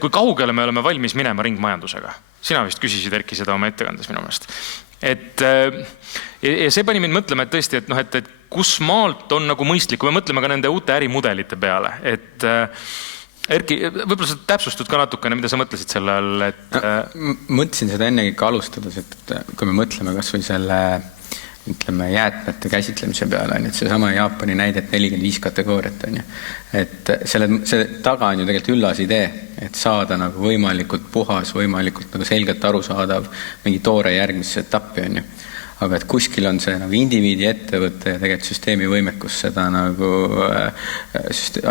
Kui kaugele me oleme valmis minema ringmajandusega? Sina vist küsisid, Erki, seda oma ettekandes minu meelest. Ja see pani mind mõtlema, et tõesti, et kus maalt on nagu mõistlik, kui me mõtleme ka nende uute ärimudelite peale. Erki, võib-olla sa täpsustud ka natukene, mida sa mõtlesid selle all? Mõtlesin seda ennegi ka alustades, et kui me mõtleme kas või selle jäätmete käsitlemise peale, et see sama Jaapani näide, et 45 kategooriat on ju. Et see taga on ju tegelikult üllas idee, et saada nagu võimalikult puhas, võimalikult nagu selgelt arusaadav mingi toore järgmisse etappi on ju. Aga et kuskil on see nagu indiviidi ettevõtte ja tegelikult süsteemi võimekus seda nagu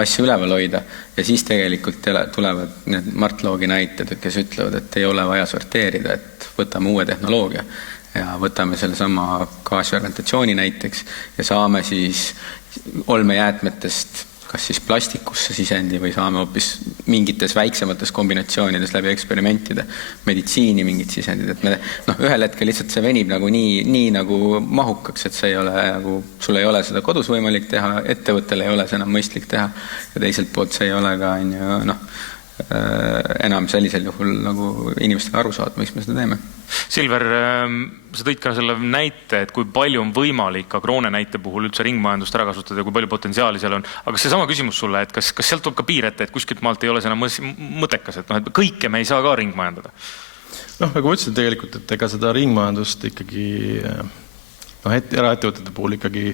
asju üleval hoida. Ja siis tegelikult tulevad need Mart Loogi näited, kes ütlevad, et ei ole vaja sorteerida, et võtame uue tehnoloogia. Ja võtame selle sama gaasfermentatsiooni näiteks ja saame siis olmejäätmetest kas siis plastikusse sisendi või saame hoopis mingites väiksemates kombinatsioonides läbi eksperimentide meditsiini mingid sisendid. Et me, ühel hetkel lihtsalt see venib nagu nii nagu mahukaks, et see ei ole, nagu, sul ei ole seda kodus võimalik teha, ettevõttel ei ole see enam mõistlik teha ja teiselt poolt see ei ole ka enam sellisel juhul nagu inimestele aru saada, miks me seda teeme. Silver, sa tõid ka selle näite, et kui palju on võimalik Agroone näite puhul üldse ringmajandust ära kasutada ja kui palju potentsiaali seal on. Aga see sama küsimus sulle, et kas sealt tuleb ka piir ette, et kuskilt maalt ei ole see enam mõttekas, et kõike me ei saa ka ringmajandada? Nagu ütlesin tegelikult, et ega seda ringmajandust ikkagi eraettevõtete puhul ikkagi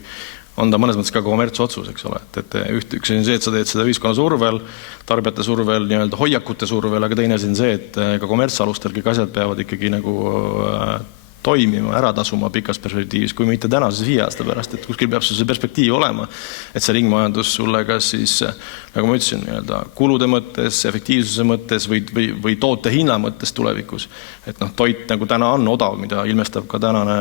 on ta mõnes mõttes ka kommertsotsus, eks ole. Et üks on see, et sa teed seda ühiskonna survel, tarbijate survel, hoiakute survel, aga teine on see, et ka kommertsalustel kõik asjad peavad ikkagi nagu toimima, ära tasuma pikas perspektiivis, kui mitte tänases 5 aasta pärast, et kuskil peab see perspektiiv olema, et see ringmajandus sulle kas siis, nagu ma ütlesin, kulude mõttes, efektiivsuse mõttes või toote hinna mõttes tulevikus. Et toit nagu täna on odav, mida ilmestab ka tänane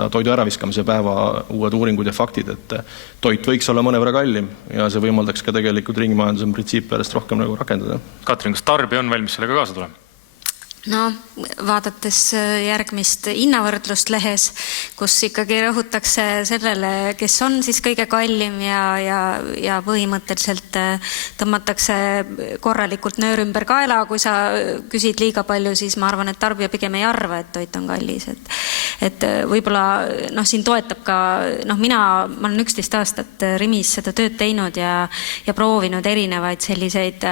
toidu äraviskamise päeva uued uuringud ja faktid, et toit võiks olla mõnevõrra kallim ja see võimaldaks ka tegelikult ringmajanduse printsiip järjest rohkem nagu rakendada. Katrin, kas tarbija on valmis sellega kaasa tulema? Vaadates järgmist hinnavõrdlust lehes, kus ikkagi rõhutakse sellele, kes on siis kõige kallim ja põhimõtteliselt tõmmatakse korralikult nöör ümber kaela. Kui sa küsid liiga palju, siis ma arvan, et tarbija pigem ei arva, et toit on kallis. Et võib-olla siin toetab ka, ma olen 11 aastat Rimis seda tööd teinud ja proovinud erinevaid selliseid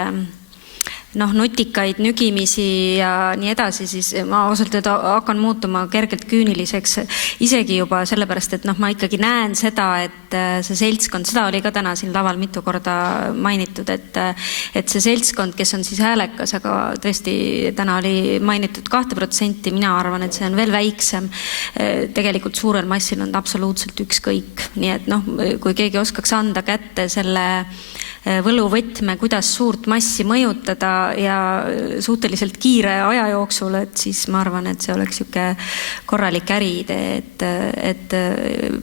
nutikaid nügimisi ja nii edasi, siis ma ausalt hakkan muutuma kergelt küüniliseks isegi juba sellepärast, et ma ikkagi näen seda, et see seltskond, seda oli ka täna siin laval mitu korda mainitud, et see seltskond, kes on siis häälekas, aga tõesti täna oli mainitud 2%, mina arvan, et see on veel väiksem. Tegelikult suurel massil on absoluutselt ükskõik. Nii et kui keegi oskaks anda kätte selle võluvõtme, kuidas suurt massi mõjutada ja suhteliselt kiire aja jooksul, et siis ma arvan, et see oleks siuke korralik äriidee, et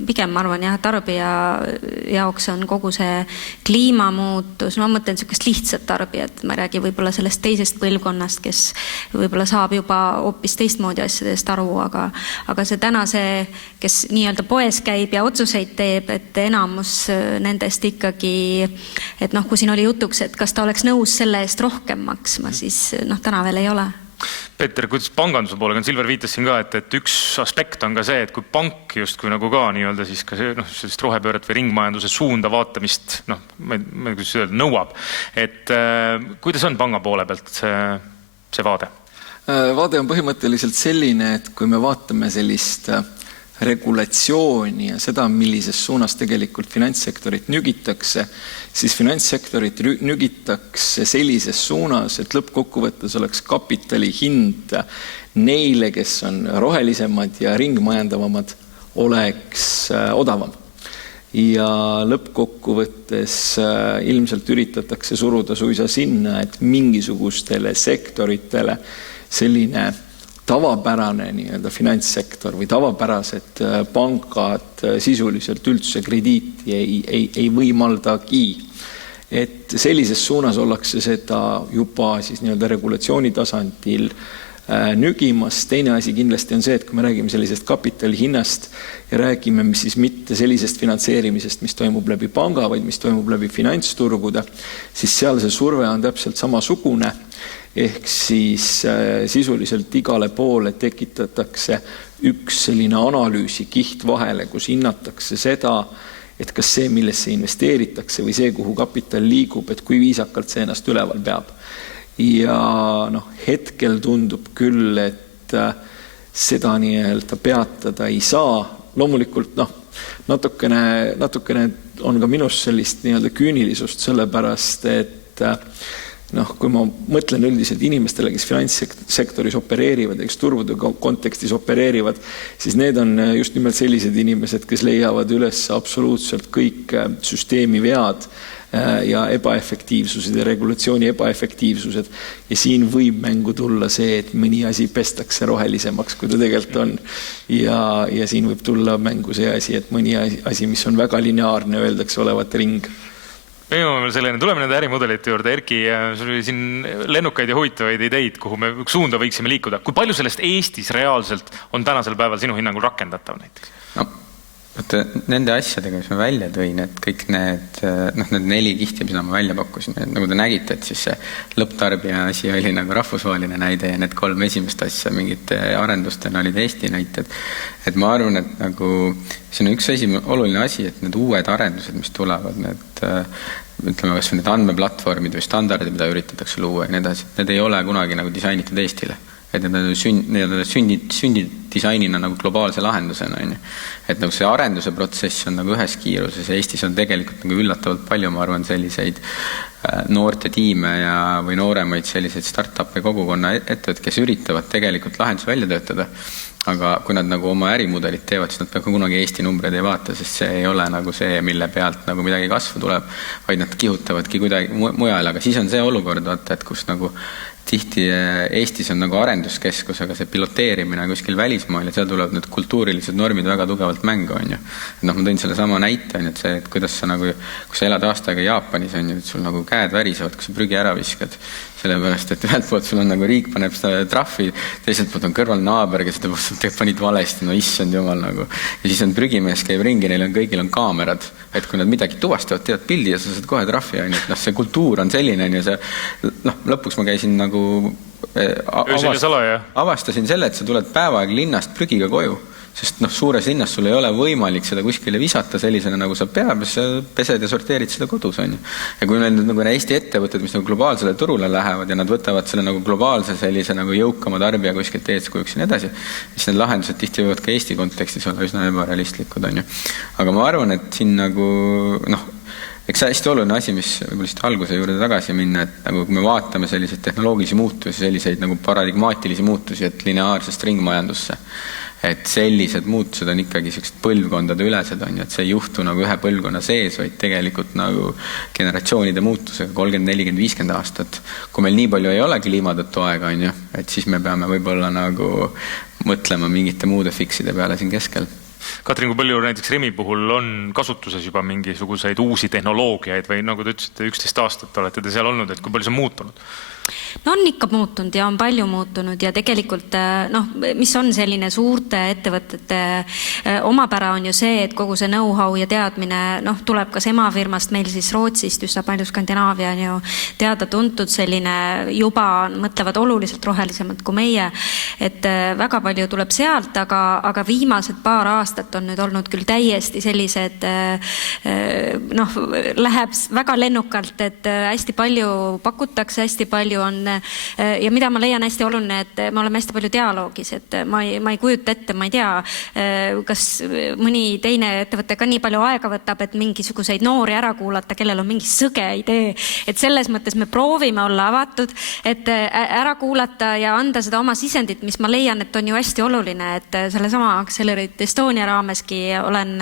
pigem ma arvan, tarbija jaoks on kogu see kliimamuutus, ma mõtlen siukest lihtsat tarbijat, ma räägi võib-olla sellest teisest põlvkonnast, kes võib-olla saab juba hoopis teistmoodi asjadest aru, aga see täna see, kes nii-öelda poes käib ja otsuseid teeb, et enamus nendest ikkagi, et kui siin oli jutuks, et kas ta oleks nõus selle eest rohkem maksma, siis täna veel ei ole. Peeter, kuidas panganduse poolega on? Silver viitas siin ka, et üks aspekt on ka see, et kui pank just kui nagu ka nii-öelda siis ka sellist rohepööret või ringmajanduse suunda vaatamist nõuab. Et kuidas on panga poole pealt see vaade? Vaade on põhimõtteliselt selline, et kui me vaatame sellist regulatsiooni ja seda, millises suunas tegelikult finantssektorit nügitakse, siis finantssektorit nügitakse sellises suunas, et lõppkokkuvõttes oleks kapitali hind neile, kes on rohelisemad ja ringmajandavamad, oleks odavam. Ja lõppkokkuvõttes ilmselt üritatakse suruda suisa sinna, et mingisugustele sektoritele selline tavapärane finantssektor või tavapärased pangad sisuliselt üldse krediiti ei võimaldagi. Et sellises suunas ollakse seda juba siis regulatsiooni tasandil nügimas. Teine asi kindlasti on see, et kui me räägime sellisest kapitali hinnast ja räägime siis mitte sellisest finantseerimisest, mis toimub läbi panga, vaid mis toimub läbi finantsturgude, siis seal see surve on täpselt samasugune. Ehk siis sisuliselt igale poole tekitatakse üks selline analüüsikiht vahele, kus hinnatakse seda, et kas see, millesse investeeritakse või see, kuhu kapital liigub, et kui viisakalt see ennast üleval peab. Ja hetkel tundub küll, et seda nii-öelda peatada ei saa. Loomulikult natukene on ka minus sellist nii-öelda küünilisust, sellepärast, et kui ma mõtlen üldiselt inimestele, kes finantssektoris opereerivad, eks turgude kontekstis opereerivad, siis need on just nimelt sellised inimesed, kes leiavad üles absoluutselt kõik süsteemi vead ja ebaefektiivsused ja regulatsiooni ebaefektiivsused. Ja siin võib mängu tulla see, et mõni asi pestakse rohelisemaks, kui ta tegelikult on. Ja siin võib tulla mängu see asi, et mõni asi, mis on väga lineaarne, öeldakse olevat ring. Tuleme nende ärimudelite juurde. Erki, sul oli siin lennukaid ja huvitavaid ideid, kuhu me suunda võiksime liikuda. Kui palju sellest Eestis reaalselt on tänasel päeval sinu hinnangul rakendatav näiteks? Nende asjadega, mis ma välja tõin, et kõik need 4 kihti, mida ma välja pakkusin, nagu te nägite, et siis see lõpptarbija asi oli nagu rahvusvaheline näide ja need 3 esimest asja mingite arendustena olid Eesti näited. Et ma arvan, et nagu see on üks oluline asi, et need uued arendused, mis tulevad, ütleme kas või need andmeplatvormid või standardid, mida üritatakse luua ja need asjad, need ei ole kunagi nagu disainitud Eestile. Et need sündid disainina nagu globaalse lahendusena. Et nagu see arenduse protsess on nagu ühes kiiruses. Eestis on tegelikult nagu üllatavalt palju, ma arvan, selliseid noorte tiime või nooremaid selliseid start-up'e kogukonna ettevõtted, kes üritavad tegelikult lahendusi välja töötada. Aga kui nad nagu oma ärimudelit teevad, siis nad peavad kunagi Eesti numbreid ei vaata, sest see ei ole nagu see, mille pealt nagu midagi kasvu tuleb, vaid nad kihutavadki kuidagi mujal. Aga siis on see olukord, et kus nagu tihti Eestis on nagu arenduskeskus, aga see piloteerimine kuskil välismaal ja seal tulevad need kultuurilised normid väga tugevalt mängu. Ma tõin selle sama näite, et see, et kuidas sa nagu, kui sa elad aasta aega Jaapanis, et sul nagu käed värisevad, kui sa prügi ära viskad. Sellepärast, et ühelt poolt sul on nagu riik paneb seda trahvi, teiselt poolt on kõrval naaber, kes te panid valesti, issand jumal nagu. Ja siis on prügimees käib ringi, neil on kõigil on kaamerad, et kui nad midagi tuvastavad, teevad pildi ja sa saad kohe trahvi. See kultuur on selline ja lõpuks ma käisin nagu avastasin selle, et sa tuled päevaeg linnast prügiga koju. Sest suures linnas sul ei ole võimalik seda kuskile visata sellisena, nagu sa peab, sa pesed ja sorteerid seda kodus. Ja kui meil nagu Eesti ettevõtted, mis nagu globaalsele turule lähevad ja nad võtavad selle nagu globaalse sellise nagu jõukama tarbija kuskilt eeskujuks ja nii edasi, siis need lahendused tihti võivad ka Eesti kontekstis olla üsna ebarealistlikud. Aga ma arvan, et siin nagu eks see hästi oluline asi, mis võib-olla siit alguse juurde tagasi minna, et nagu kui me vaatame selliseid tehnoloogilisi muutusi, selliseid nagu paradigmaatilisi muutusi, et lineaarsest ringmajandusse, et sellised muutused on ikkagi sellised põlvkondade ülesed, et see ei juhtu nagu ühe põlvkonna sees, vaid tegelikult nagu generatsioonide muutusega 30, 40, 50 aastat. Kui meil nii palju ei ole kliimatõttu aega, et siis me peame võib-olla nagu mõtlema mingite muude fikside peale siin keskel. Katrin, kui palju näiteks Rimi puhul on kasutuses juba mingisuguseid uusi tehnoloogiaid või nagu te ütlesite, 11 aastat olete te seal olnud, et kui palju see on muutunud? No on ikka muutunud ja on palju muutunud ja tegelikult mis on selline suurte ettevõtete omapära on ju see, et kogu see know-how ja teadmine tuleb kas emafirmast meil siis Rootsist, üsna palju Skandinaavia on ju teada-tuntud selline juba mõtlevad oluliselt rohelisemalt kui meie, et väga palju tuleb sealt, aga viimased paar aastat on nüüd olnud küll täiesti sellised läheb väga lennukalt, et hästi palju pakutakse, hästi palju on ja mida ma leian hästi oluline, et me oleme hästi palju dialoogis, et ma ei kujuta ette, ma ei tea, kas mõni teine ettevõte ka nii palju aega võtab, et mingisuguseid noori ära kuulata, kellel on mingi sõge idee, et selles mõttes me proovime olla avatud, et ära kuulata ja anda seda oma sisendit, mis ma leian, et on ju hästi oluline, et selle sama Accelerate Estonia raameski olen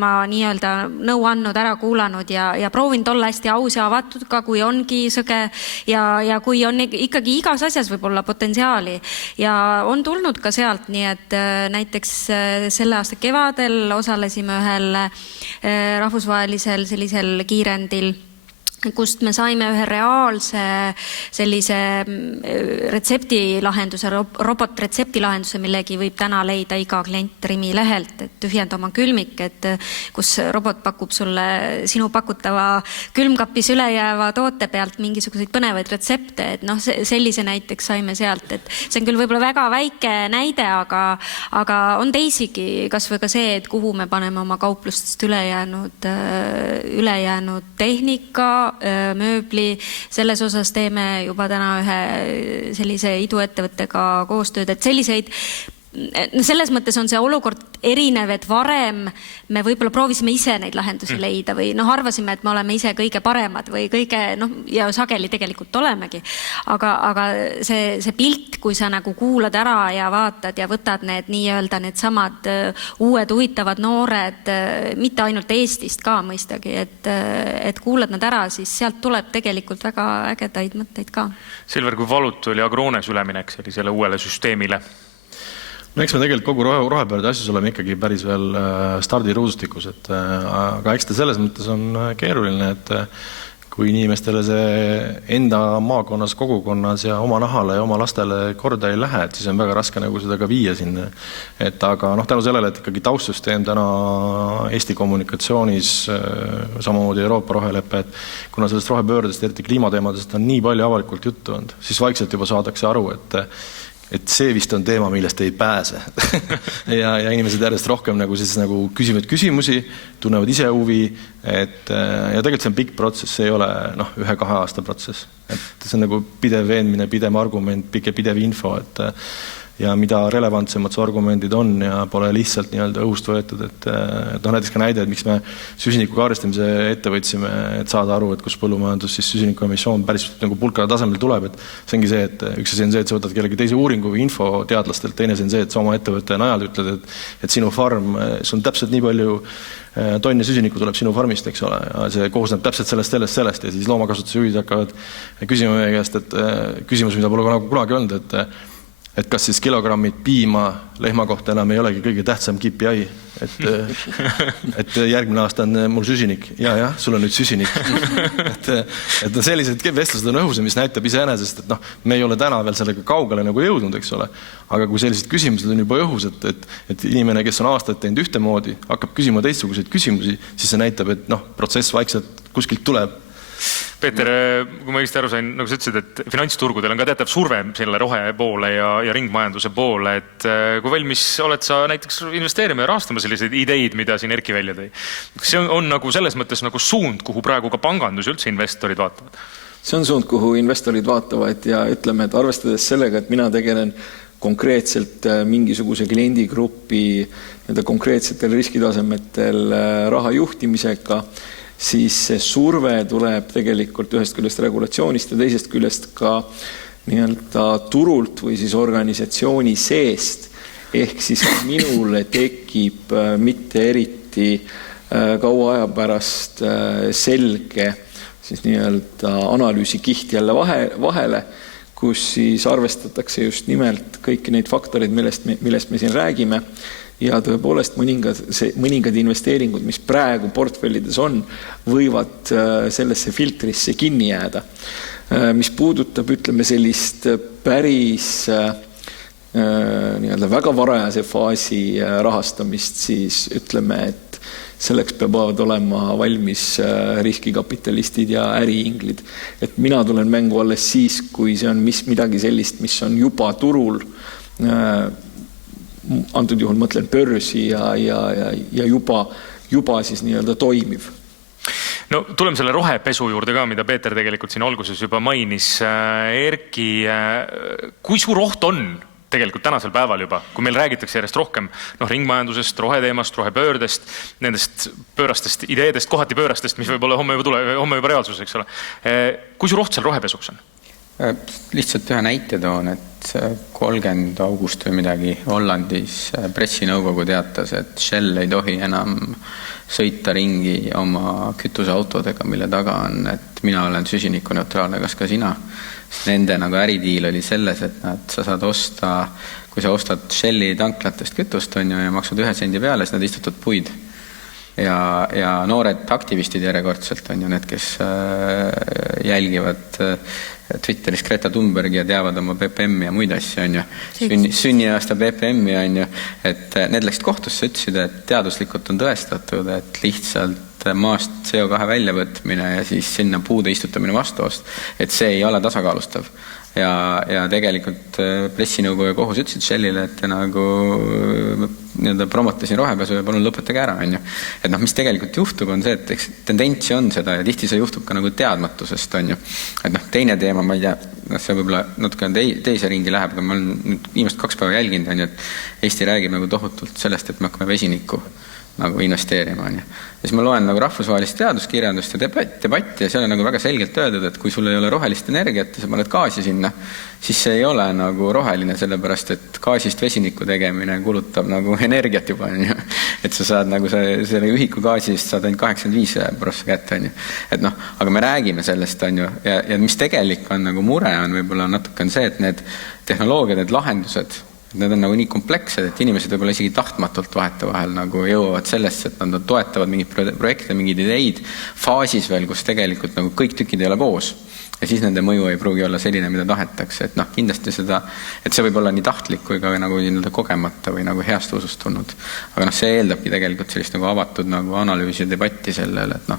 ma nii-öelda nõu andnud, ära kuulanud ja proovinud olla hästi aus ja avatud ka, kui ongi sõge ja kui on ikkagi igas asjas võib olla potentsiaali ja on tulnud ka sealt, nii et näiteks selle aasta kevadel osalesime ühel rahvusvahelisel sellisel kiirendil kust me saime ühe reaalse sellise retseptilahenduse, robotretseptilahenduse, millegi võib täna leida iga klient Rimi lehelt, et tühjenda oma külmik, et kus robot pakub sulle sinu pakutava külmkapis ülejääva toote pealt mingisuguseid põnevaid retsepte, et noh, sellise näiteks saime sealt, et see on küll võib-olla väga väike näide, aga on teisigi, kas või ka see, et kuhu me paneme oma kauplustest ülejäänud tehnika, mööbli, selles osas teeme juba täna ühe sellise iduettevõttega koostööd, et selliseid selles mõttes on see olukord erinev, et varem me võib-olla proovisime ise neid lahendusi leida või arvasime, et me oleme ise kõige paremad või kõige, ja sageli tegelikult olemegi. Aga see pilt, kui sa nagu kuulad ära ja vaatad ja võtad need nii-öelda need samad uued huvitavad noored, mitte ainult Eestist ka mõistagi, et kuulad nad ära, siis sealt tuleb tegelikult väga ägedaid mõtteid ka. Silver, kui valutu oli Agroones üleminek sellisele uuele süsteemile? No eks me tegelikult kogu rohepöörde asjus oleme ikkagi päris veel stardiruusustikus, aga eks ta selles mõttes on keeruline, et kui inimestele see enda maakonnas, kogukonnas ja oma nahale ja oma lastele korda ei lähe, et siis on väga raske nagu seda ka viia sinna. Aga tänu sellele, et ikkagi taustsüsteem täna Eesti kommunikatsioonis, samamoodi Euroopa roheleppe, et kuna sellest rohepöördest, eriti kliimateemadest on nii palju avalikult juttu olnud, siis vaikselt juba saadakse aru, et see vist on teema, millest ei pääse. ja inimesed järjest rohkem küsivad küsimusi, tunnevad ise huvi, ja tegelikult see on pikk protsess, see ei ole 1-2 aasta protsess. Et see on nagu pidev veenmine, pidev argument, pidev info, ja mida relevantsemad see argumendid on ja pole lihtsalt nii-öelda õhust võetud, et näiteks ka näide, et miks me süsiniku kaardistamise ette võtsime, et saada aru, et kus põllumajandus siis süsiniku emissioon päris nagu pulkade tasemel tuleb, et see ongi see, et üks asi on see, et sa võtad kellegi teise uuringu või info teadlastelt, teine on see, et sa oma ettevõtte najal ütled, et sinu farm, sul on täpselt nii palju tonne süsinikku tuleb sinu farmist, eks ole, ja see koosneb täpselt sellest ja siis loomakasutuse juhid hakkavad küsima meie käest, et küsimus, mida pole kunagi olnud, et kas siis kilogrammid piima lehma kohta enam ei olegi kõige tähtsam KPI, et järgmine aasta on mul süsinik. Ja, sul on nüüd süsinik. et sellised vestlused on õhus, mis näitab iseenesest, et me ei ole täna veel sellega kaugele nagu jõudnud, eks ole. Aga kui sellised küsimused on juba õhus, et inimene, kes on aastaid teinud ühtemoodi, hakkab küsima teistsuguseid küsimusi, siis see näitab, et protsess vaikselt kuskilt tuleb. Peeter, kui ma õigesti aru sain, nagu sa ütlesid, et finantsturgudel on ka teatav surve selle rohe poole ja ringmajanduse poole, et kui valmis oled sa näiteks investeerima ja rahastama selliseid ideid, mida siin Erki välja tõi. See on nagu selles mõttes nagu suund, kuhu praegu ka pangandus üldse investorid vaatavad? See on suund, kuhu investorid vaatavad ja ütleme, et arvestades sellega, et mina tegelen konkreetselt mingisuguse kliendigrupi konkreetsetel riskitasemetel raha juhtimisega, siis see surve tuleb tegelikult ühest küljest regulatsioonist ja teisest küljest ka nii-öelda turult või siis organisatsiooni seest. Ehk siis minule tekib mitte eriti kaua aja pärast selge siis nii-öelda analüüsikiht jälle vahele, kus siis arvestatakse just nimelt kõiki neid faktoreid, millest me siin räägime. Ja tõepoolest mõningad investeeringud, mis praegu portfellides on, võivad sellesse filtrisse kinni jääda. Mis puudutab, ütleme, sellist päris väga varajase faasi rahastamist, siis ütleme, et selleks peavad olema valmis riskikapitalistid ja äriinglid. Et mina tulen mängu alles siis, kui see on midagi sellist, mis on juba turul antud juhul mõtlen börsi ja juba siis nii-öelda toimiv. No tuleme selle rohepesu juurde ka, mida Peeter tegelikult siin alguses juba mainis. Erki, kui suur oht on tegelikult tänasel päeval juba, kui meil räägitakse järjest rohkem ringmajandusest, roheteemast, rohepöördest, nendest pöörastest ideedest, kohati pöörastest, mis võib olla homme juba reaalsus, eks ole. Kui suur oht seal rohepesuks on? Lihtsalt ühe näite toon, et 30. august või midagi Hollandis pressinõukogu teatas, et Shell ei tohi enam sõita ringi oma kütuseautodega, mille taga on, et mina olen süsinikuneutraalne, kas ka sina. Nende nagu äridiil oli selles, et sa saad osta, kui sa ostad Shelli tanklatest kütust ja maksad 1 sendi peale, siis nad istutad puid. ja noored aktivistid järjekordselt on ju need, kes jälgivad Twitteris Greta Thunbergi ja teavad oma BPM-i ja muid asju, on ju. Sünniaasta BPM-i, on ju. Et need läksid kohtusse, ütlesid, et teaduslikult on tõestatud, et lihtsalt maast CO2 väljavõtmine ja siis sinna puude istutamine vastuost, et see ei ole tasakaalustav. Ja tegelikult pressinõukogu ja kohus ütlesid Shellile, et nagu promotasin rohepesu ja palun lõpetage ära, on ju. Et mis tegelikult juhtub, on see, et tendentsi on seda ja tihti see juhtub ka nagu teadmatusest, on ju. Et teine teema, ma ei tea, see võib-olla natuke teise ringi läheb, aga ma olen nüüd viimast 2 päeva jälginud, on ju, et Eesti räägib nagu tohutult sellest, et me hakkame vesinikku nagu investeerima, on ju. Ja siis ma loen nagu rahvusvahelist teaduskirjandust ja debatti ja seal on nagu väga selgelt öeldud, et kui sul ei ole rohelist energiat ja sa paned gaasi sinna, siis see ei ole nagu roheline, sellepärast et gaasist vesiniku tegemine kulutab nagu energiat juba, on ju. Et sa saad nagu selle ühiku gaasist saad ainult 85% kätte, on ju. Et aga me räägime sellest, on ju, ja mis tegelik on nagu mure on võib-olla natuke on see, et need tehnoloogiad, need lahendused, need on nagu nii komplekssed, et inimesed võib-olla isegi tahtmatult vahetevahel nagu jõuavad sellesse, et nad toetavad mingid projekte, mingid ideid faasis veel, kus tegelikult nagu kõik tükid ei ole koos. Ja siis nende mõju ei pruugi olla selline, mida tahetakse. Et kindlasti seda, et see võib olla nii tahtlik kui ka nagu kogemata või nagu heast usust tulnud. Aga see eeldabki tegelikult sellist nagu avatud nagu analüüsi ja debatti sellele, et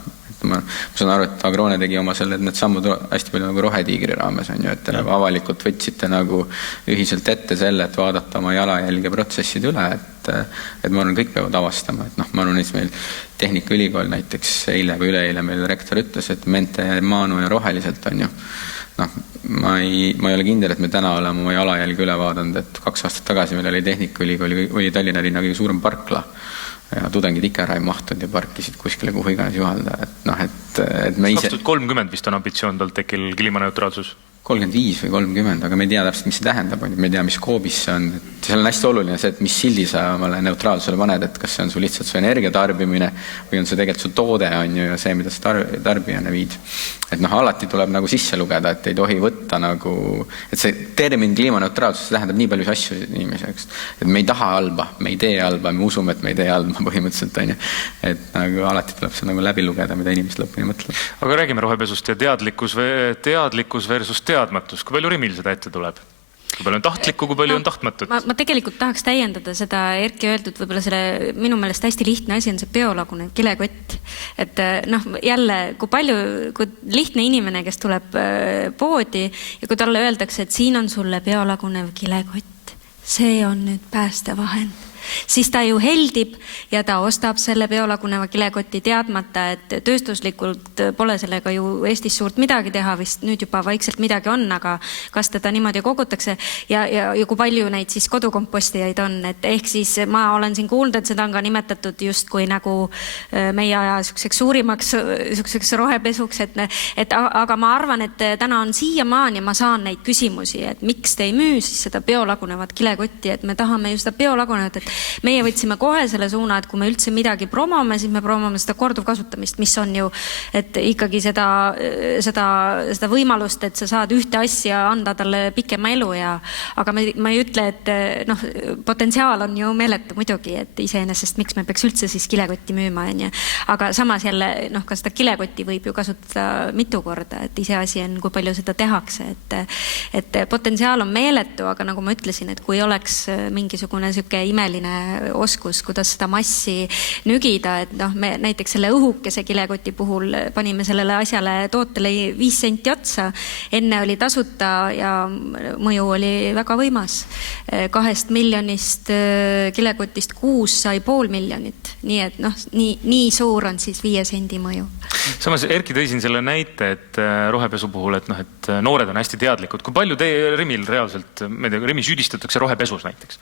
ma saan aru, et Agrone tegi oma selle, et need sammud hästi palju nagu rohetiigri raames on ju, et nagu avalikult võtsite nagu ühiselt ette selle, et vaadata oma jalajälge protsessid üle, et ma arvan, kõik peavad avastama, et ma arvan, et meil Tehnikaülikool näiteks eile või üleeile meil rektor ütles, et mente, maanu ja roheliselt on ju. Ma ei ole kindel, et me täna oleme oma jalajälge üle vaadanud, et 2 aastat tagasi meil oli Tehnikaülikooli või Tallinna linna kõige suurem parkla ja tudengid ikka ära ei mahtunud ja parkisid kuskile kuhu iganes juhalda. Et me ise... 2030 vist on ambitsioon talt tekil kliimaneutraalsus? 35 või 30, aga me ei tea täpselt, mis see tähendab, me ei tea, mis koobis see on. Et seal on hästi oluline see, et mis sildi sa omale neutraalsusele paned, et kas see on su lihtsalt su energiatarbimine või on see tegelikult su toode on ju ja see, mida sa tarbijana viid. Et alati tuleb nagu sisse lugeda, et ei tohi võtta nagu, et see termin kliimaneutraalsus tähendab nii palju asju inimeseks, et me ei taha halba, me ei tee halba, me usume, et me ei tee halba põhimõtteliselt on ju. Et nagu alati tuleb see nagu läbi lugeda, mida inimesed lõpuni mõtleb. Aga räägime rohepesust ja teadlikkus versus teadmatus. Kui palju Rimil seda ette tuleb? Kui palju on tahtlikku, kui palju on tahtmatut? Ma tegelikult tahaks täiendada seda Erki öeldud, võib-olla selle minu meelest hästi lihtne asi on see biolagunev kilekott. Et jälle, kui lihtne inimene, kes tuleb poodi ja kui talle öeldakse, et siin on sulle biolagunev kilekott, see on nüüd päästevahend. Siis ta ju heldib ja ta ostab selle biolaguneva kilekoti teadmata, et tööstuslikult pole sellega ju Eestis suurt midagi teha, vist nüüd juba vaikselt midagi on, aga kas teda niimoodi kogutakse ja kui palju neid siis kodukompostijaid on, et ehk siis ma olen siin kuulnud, et seda on ka nimetatud just kui nagu meie aja suurimaks rohepesuks, aga ma arvan, et täna on siiamaani ma saan neid küsimusi, et miks te ei müü siis seda biolagunevat kilekotti, et me tahame ju seda biolagunevat, et meie võtsime kohe selle suuna, et kui me üldse midagi promome, siis me promome seda korduvkasutamist, mis on ju, et ikkagi seda võimalust, et sa saad ühte asja anda talle pikema elu aga ma ei ütle, et potentsiaal on ju meeletu muidugi, et iseenesest miks me peaks üldse siis kilekotti müüma, aga samas jälle, ka seda kilekotti võib ju kasutada mitu korda, et iseasi on, kui palju seda tehakse, et potentsiaal on meeletu, aga nagu ma ütlesin, et kui oleks mingisugune süke imeline oskus, kuidas seda massi nügida, et me näiteks selle õhukese kilekoti puhul panime sellele asjale tootele 5 senti otsa, enne oli tasuta ja mõju oli väga võimas. 2 miljonist kilekotist 6 sai 500 000, nii et nii suur on siis 5 sendi mõju. Samas Erki tõi siin selle näite, et rohepesu puhul, et noored on hästi teadlikud. Kui palju teie Rimil reaalselt, Rimi süüdistatakse rohepesus näiteks?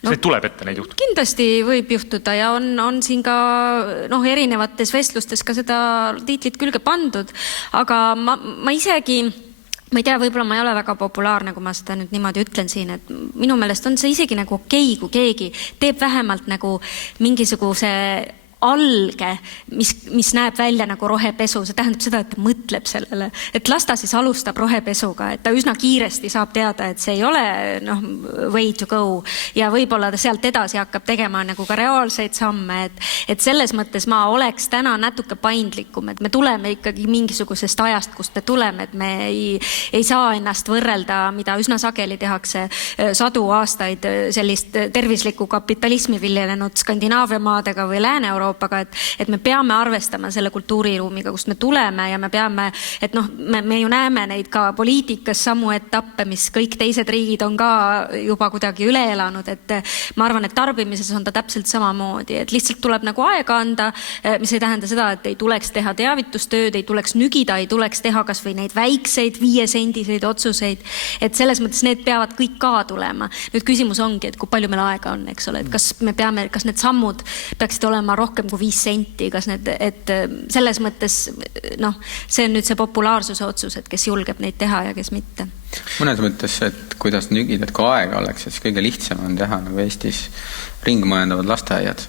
See tuleb ette neid juhtuda? Kindlasti võib juhtuda ja on siin ka erinevates vestlustes ka seda tiitlit külge pandud, aga ma isegi, ma ei tea, võib-olla ma ei ole väga populaarne, kui ma seda nüüd niimoodi ütlen siin, et minu meelest on see isegi nagu okei, kui keegi teeb vähemalt nagu mingisuguse alge, mis näeb välja nagu rohepesu, see tähendab seda, et ta mõtleb sellele, et las ta siis alustab rohepesuga, et ta üsna kiiresti saab teada, et see ei ole way to go ja võib-olla ta sealt edasi hakkab tegema nagu ka reaalseid samme, et selles mõttes ma oleks täna natuke paindlikum, et me tuleme ikkagi mingisugusest ajast, kust me tuleme, et me ei saa ennast võrrelda, mida üsna sageli tehakse sadu aastaid sellist tervislikku kapitalismi viljelenud Skandinaavia maadega või Lääne-Euroopaga, et me peame arvestama selle kultuuriruumiga, kust me tuleme ja me peame, et me ju näeme neid ka poliitikas samu etappe, mis kõik teised riigid on ka juba kuidagi üle elanud, et ma arvan, et tarbimises on ta täpselt samamoodi, et lihtsalt tuleb nagu aega anda, mis ei tähenda seda, et ei tuleks teha teavitustööd, ei tuleks nügida, ei tuleks teha kas või neid väikseid 5-sendiseid otsuseid, et selles mõttes need peavad kõik ka tulema. Nüüd küsimus ongi, et kui palju meil aega on, eks ole, et kas need sammud peaksid olema rohkem kui 5 senti, kas et selles mõttes, see on nüüd see populaarsuse otsus, et kes julgeb neid teha ja kes mitte. Mõnes mõttes, et kuidas nügida, et kui aega oleks, siis kõige lihtsam on teha nagu Eestis ringmajandavad lasteaiad.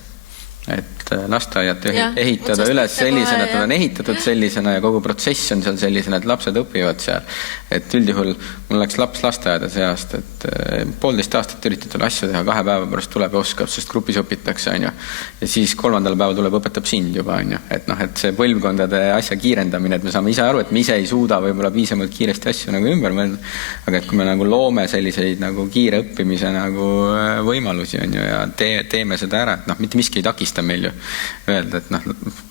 Et lasteaiad ehitada üles sellisena, et nad on ehitatud sellisena ja kogu protsess on seal sellisena, et lapsed õpivad seal. Et üldjuhul mul läks laps lasteaeda see aasta, et 1,5 aastat üritatud asju teha, 2 päeva pärast tuleb ja oskab, sest grupis õpitakse, on ju. Ja siis 3. päeva tuleb õpetab sind juba, on ju. Et see põlvkondade asja kiirendamine, et me saame ise aru, et me ise ei suuda võib-olla piisavalt kiiresti asju nagu ümber mõelda. Aga et kui me nagu loome selliseid nagu kiire õppimise nagu võimalusi, on ju, ja teeme seda ära, et mitte miski ei takista meil ju öelda, et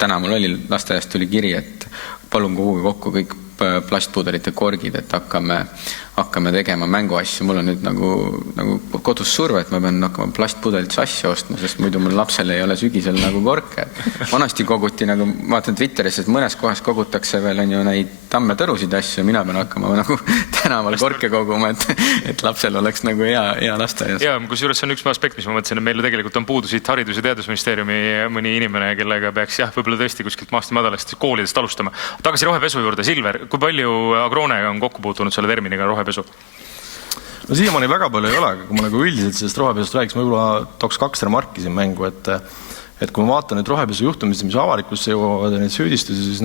täna mul oli lasteaiast tuli kiri, et palun kuhugi kokku kõik plastpudelite korgid, et hakkame tegema mänguasju. Mul on nüüd nagu kodus surve, et ma pean hakkama plastpudelit sassi ostma, sest muidu mul lapsel ei ole sügisel nagu korke. Vanasti koguti, nagu vaatan Twitteris, et mõnes kohas kogutakse veel on ju neid tammetõrusid asju, mina pean hakkama nagu tänaval korke koguma, et lapsel oleks nagu hea lasteaias. Ja kusjuures see on üks aspekt, mis ma mõtlesin, et meil tegelikult on puudu siit Haridus- ja Teadusministeeriumi mõni inimene, kellega peaks võib-olla tõesti kuskilt maast madalast koolidest alustama. Tagasi rohepesu juurde, Silver, kui palju Agrone on kokku puutunud selle terminiga rohepesu? No siiamaani väga palju ei ole, aga kui ma nagu üldiselt sellest rohepesust räägiks, ma võib-olla tooks 2 remarki siin mängu, et kui ma vaatan nüüd rohepesu juhtumisi, mis avalikkusse jõuavad ja neid süüdistusi, siis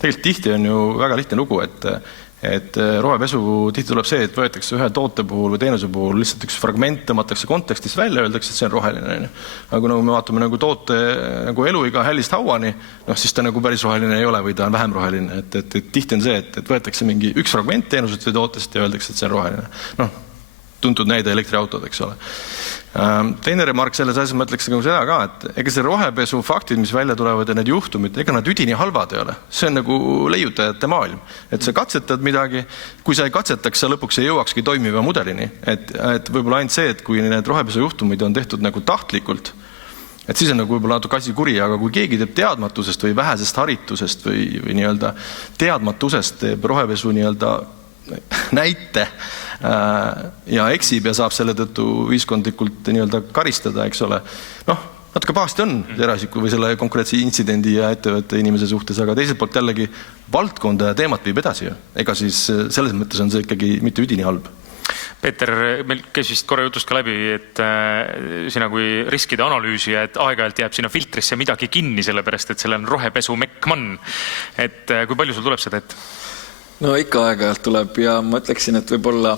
tegelikult tihti on ju väga lihtne lugu, et rohepesu tihti tuleb see, et võetakse ühe toote puhul või teenuse puhul lihtsalt üks fragment tõmmatakse kontekstist välja, öeldakse, et see on roheline. Aga kui me vaatame nagu toote nagu eluiga hällist hauani, siis ta nagu päris roheline ei ole või ta on vähem roheline. Et tihti on see, et võetakse mingi üks fragment teenusest või tootest ja öeldakse, et see on roheline. Tuntud näide elektriautod, eks ole. Teine remark selles asjas, ma ütleks seda ka, et ega see rohepesu faktid, mis välja tulevad ja need juhtumid, ega nad üdini halvad ei ole. See on nagu leiutajate maailm. Et sa katsetad midagi, kui sa ei katsetaks, sa lõpuks ei jõuakski toimiva mudelini. Et võib-olla ainult see, et kui need rohepesu juhtumid on tehtud nagu tahtlikult, et siis on nagu võib-olla natuke asi kuri, aga kui keegi teeb teadmatusest või vähesest haritusest või nii-öelda teadmatusest teeb rohepesu nii-öelda näite ja eksib ja saab selle tõttu ühiskondlikult nii-öelda karistada, eks ole. Natuke pahasti on eraisiku või selle konkreetse intsidendi ja ettevõtte inimese suhtes, aga teiselt poolt jällegi valdkonda ja teemat viib edasi. Ega siis selles mõttes on see ikkagi mitte üdini halb. Peeter, meil käis vist korra jutust ka läbi, et sina kui riskide analüüsija, et aeg-ajalt jääb sinna filtrisse midagi kinni, sellepärast, et selle on rohepesu mekkmann. Et kui palju sul tuleb seda ette? No ikka aeg-ajalt tuleb ja ma ütleksin, et võib-olla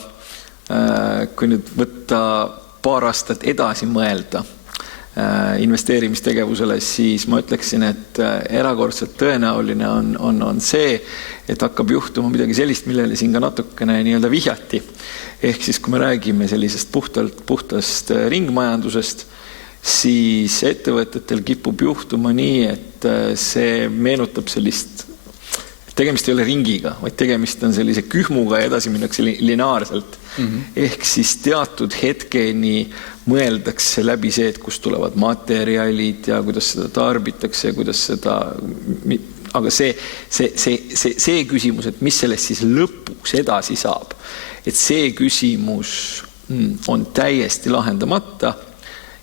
kui nüüd võtta 2 aastat edasi mõelda investeerimistegevusele, siis ma ütleksin, et erakordselt tõenäoline on see, et hakkab juhtuma midagi sellist, millele siin ka natukene nii-öelda vihjati. Ehk siis, kui me räägime sellisest puhtast ringmajandusest, siis ettevõtetel kipub juhtuma nii, et see meenutab sellist tegemist ei ole ringiga, vaid tegemist on sellise kühmuga ja edasi minnakse lineaarselt. Ehk siis teatud hetkeni mõeldakse läbi see, et kust tulevad materjalid ja kuidas seda tarbitakse ja kuidas seda... Aga see küsimus, et mis sellest siis lõpuks edasi saab, et see küsimus on täiesti lahendamata.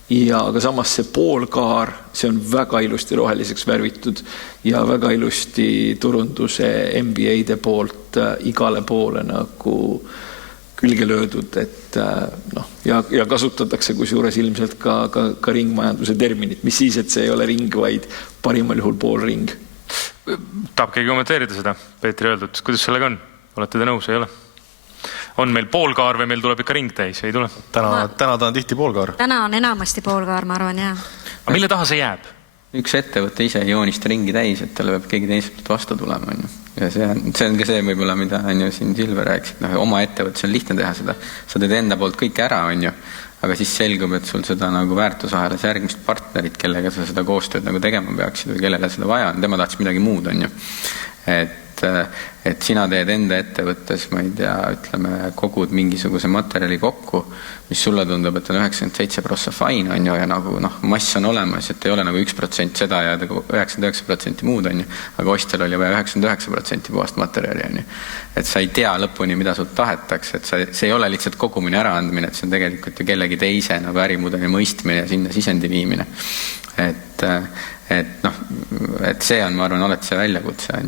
Ja aga samas see poolkaar, see on väga ilusti roheliseks värvitud ja väga ilusti turunduse MBA-de poolt igale poole nagu külge löödud, et ja kasutatakse kusjuures ilmselt ka ringmajanduse terminit, mis siis, et see ei ole ring, vaid parimal juhul poolring. Tahab keegi kommenteerida seda, Peetri öeldud, kuidas sellega on? Olete te nõus, ei ole? On meil poolkaar või meil tuleb ikka ring täis, ei tule? Täna ta on tihti poolkaar. Täna on enamasti poolkaar, ma arvan, jah. Aga mille taha see jääb? Üks ettevõte ise joonista ringi täis, et talle peab keegi teiselt vastu tulema. Ja see on ka see võib-olla, mida siin Silver rääkis. Oma ettevõttes on lihtne teha seda. Sa teed enda poolt kõik ära, aga siis selgub, et sul seda väärtusahelas järgmist partnerit, kellega sa seda koostööd tegema peaksid või kellele seda vaja on. Tema tahtis midagi muud. Et sina teed enda ettevõttes, ma ei tea, ütleme, kogud mingisuguse materjali kokku, mis sulle tundub, et on 97% fine, ja mass on olemas, et ei ole 1% seda ja 99% muud, aga ostjal oli vaja 99% puhast materjali, et sa ei tea lõpuni, mida sult tahetakse, et see ei ole lihtsalt kogumine äraandmine, et see on tegelikult ju kellegi teise ärimudeli mõistmine ja sinna sisendi viimine. Et see on, ma arvan, oled see väljakutse,